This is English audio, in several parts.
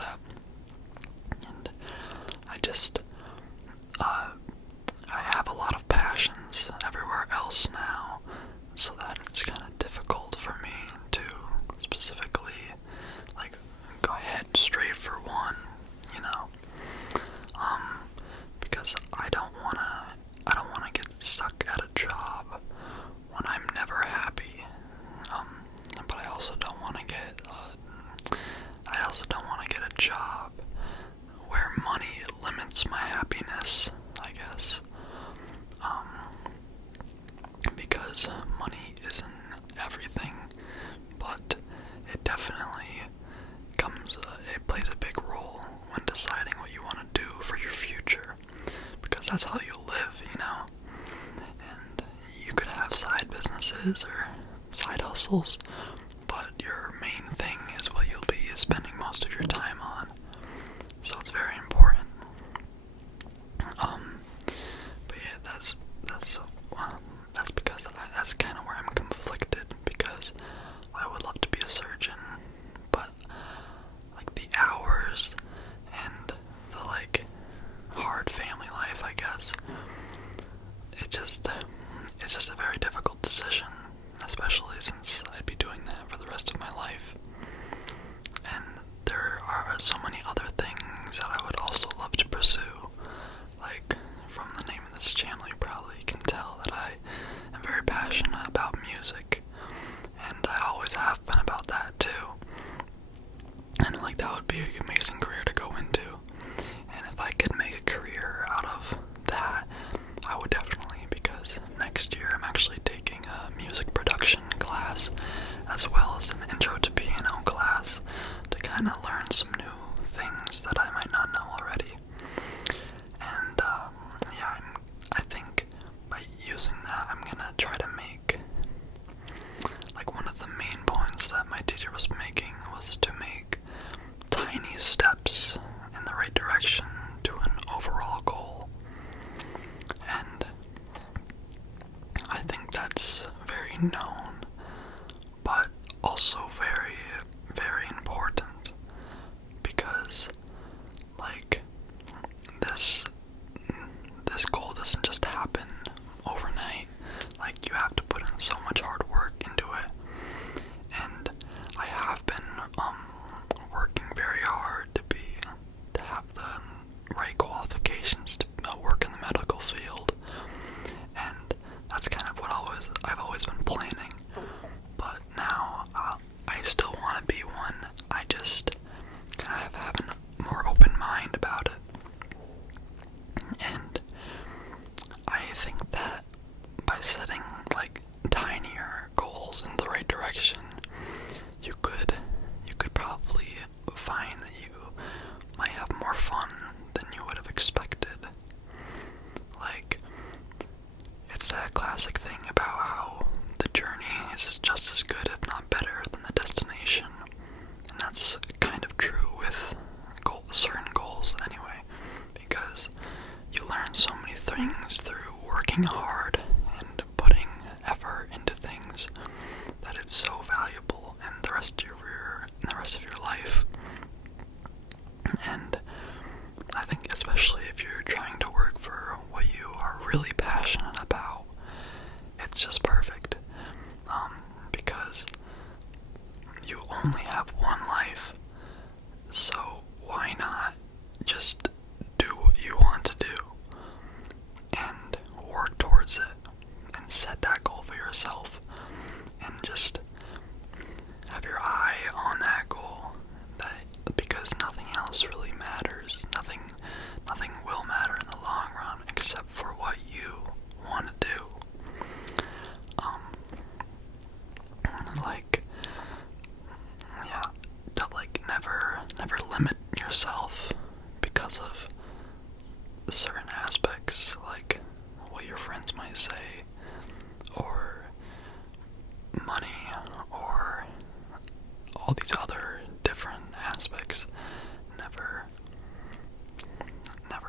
that. And I have a lot of passions everywhere else now, so that it's kind of difficult for me to specifically, like, go ahead straight for one, you know, because I don't wanna get stuck at a job when I'm never happy, but I also don't wanna get a job where money limits my happiness, I guess, because money isn't everything, but it definitely it plays a big role when deciding what you want to do for your future, because that's how you live, you know. And you could have side businesses or side hustles, but your main thing is what you'll be spending most of your time on. So it's very important. But yeah, that's because that's kind of where I'm conflicted, because I would love to be a surgeon, but like the hours and the like hard family life, I guess, it's just a very difficult decision, especially since I'd be doing that for the rest of my life. And there are so many other things that I would also love to pursue. Like, from the name of this channel, you probably can tell that I am very passionate about music, and I always have been about that too. And like, that would be an amazing career to go into. And if I could make a career out of that, I would definitely, because next year I'm actually taking a music production class as well as an intro to piano class to kind of learn some new things that I might not know already. And yeah, I think by using that, I'm gonna try to make, like, one of the main points that my teacher was making was to make tiny steps in the right direction to an overall goal. And I think that's very known, but also very, very important, because, like, this goal doesn't just happen overnight. Like, you have to put in so much hard work into it. And I have been working very hard to have the right qualifications to work in the medical field. And that's kind of what I've always been planning. But now I still want to be one. I just kind of have a more open mind about it. And I think that by setting, like, tinier goals in the right direction, you could probably find that you might have more fun than you would have expected. Like, it's that classic thing about how the journey is just as good, if not better, than the destination. And that's kind of true with certain goals anyway, because you learn so many things through working hard and putting effort into things that it's so valuable in the rest of your life. And I think especially if you're trying to work for what you are really passionate about, it's just perfect. Because you only have one life, so why not just do what you want to do and work towards it and set that goal for yourself, and just have your eye on that goal, because nothing else really matters. Nothing will matter in the long run except for what you want to do. Like, yeah, to, like, never limit yourself because of certain aspects, like what your friends might say, or money, or all these other different aspects. Never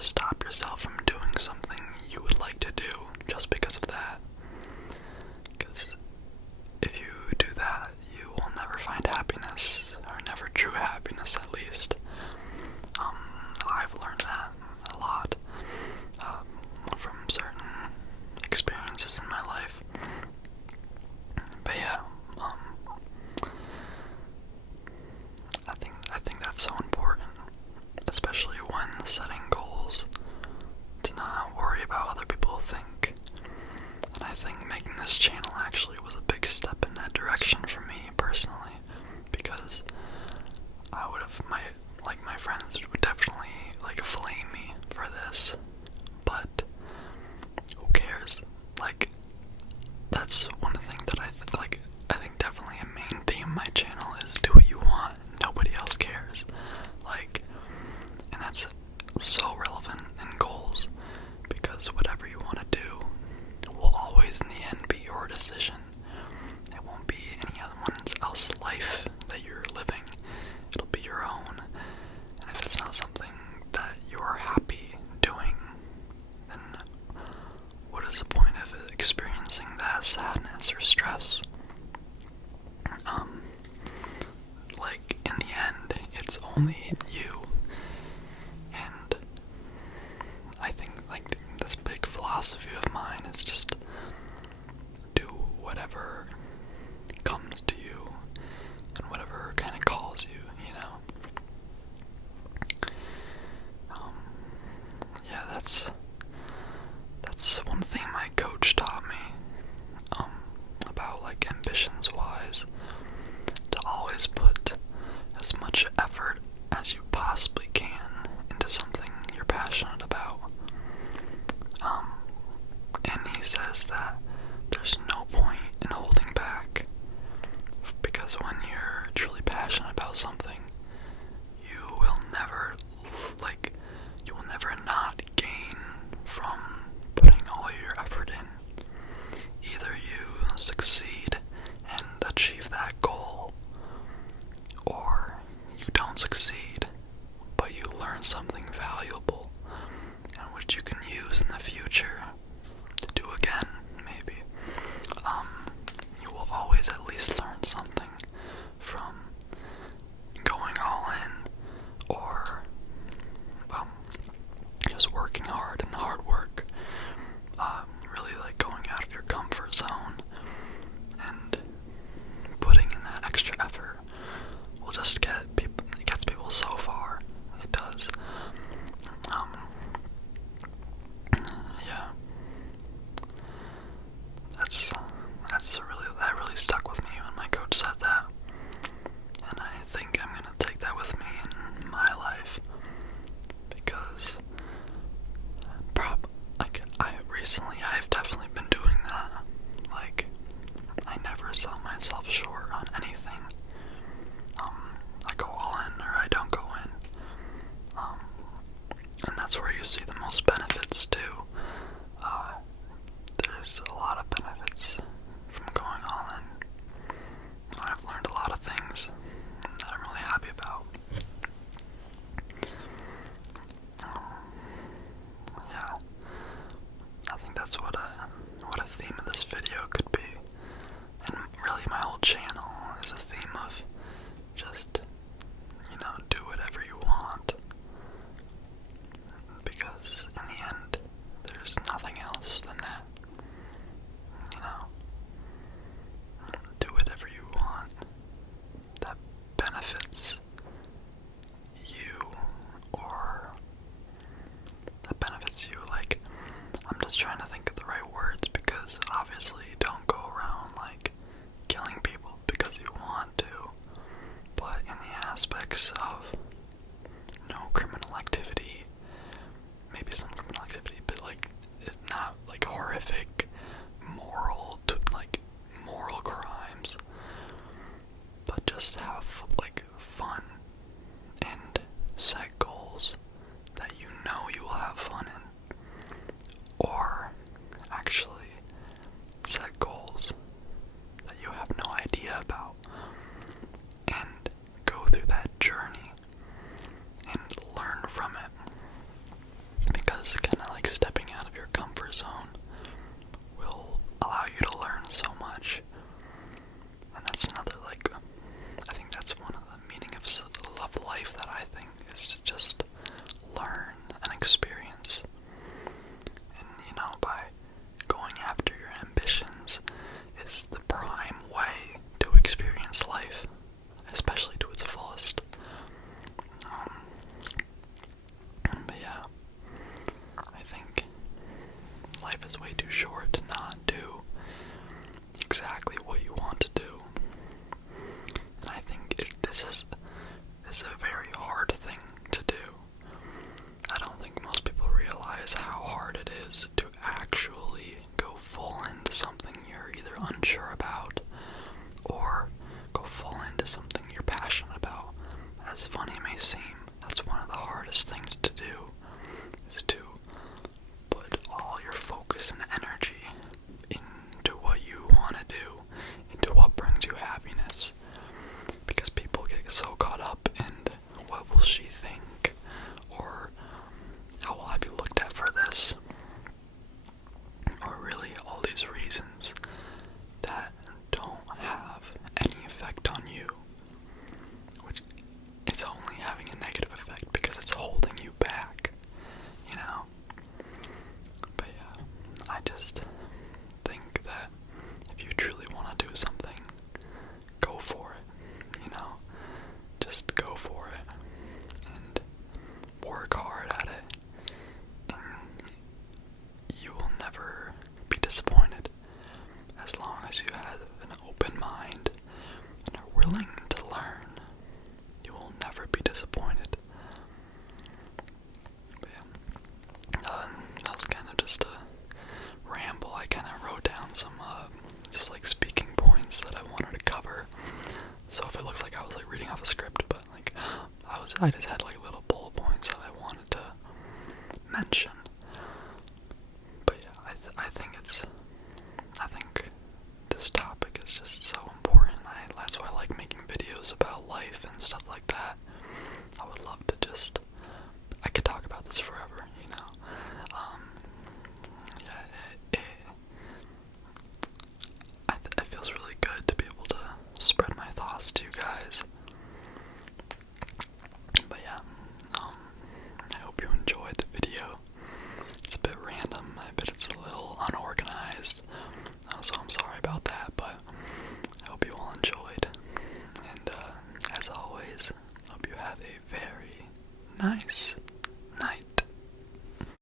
stop yourself from doing something you would like to do just because of that. Because if you do that, you will never find happiness, or never true happiness at least. that's so important, especially when setting goals, to not worry about what other people think. And I think making this channel actually was a big step in that direction for me personally, because I would have, my friends would definitely like flame me for this, but who cares? Like, that's one thing that I think definitely a main theme of my channel is do what you want, nobody else cares. Like, and that's so relevant in goals, because whatever you want to do will always in the end be your decision. It won't be any other one's else's life that you're living. It'll be your own. And if it's not something that you're happy doing, then what is the point of experiencing that sadness or stress? Like, in the end, it's only you. And I think, like, this big philosophy of mine is just do whatever comes to you and whatever kind of calls you, you know? Yeah, that's one thing my coach taught me, about, like, ambitions-wise, to always put as much effort as you funny it may seem, that's one of the hardest things to do, is to put all your focus and energy into what you want to do, into what brings you happiness. Because people get so caught up in what will she think, or how will I be looked at for this, or really all these reasons that don't have any effect on you, which it's only having a negative effect because it's holding you back, you know. But yeah, I just think that if you truly want to do something, go for it, you know. Just go for it and work hard at it, and you will never be disappointed as long as you have an open mind and are willing to learn. You will never be disappointed. But yeah, that was kind of just a ramble. I kind of wrote down some just like speaking points that I wanted to cover. So if it looks like I was like reading off a script, but like I just had like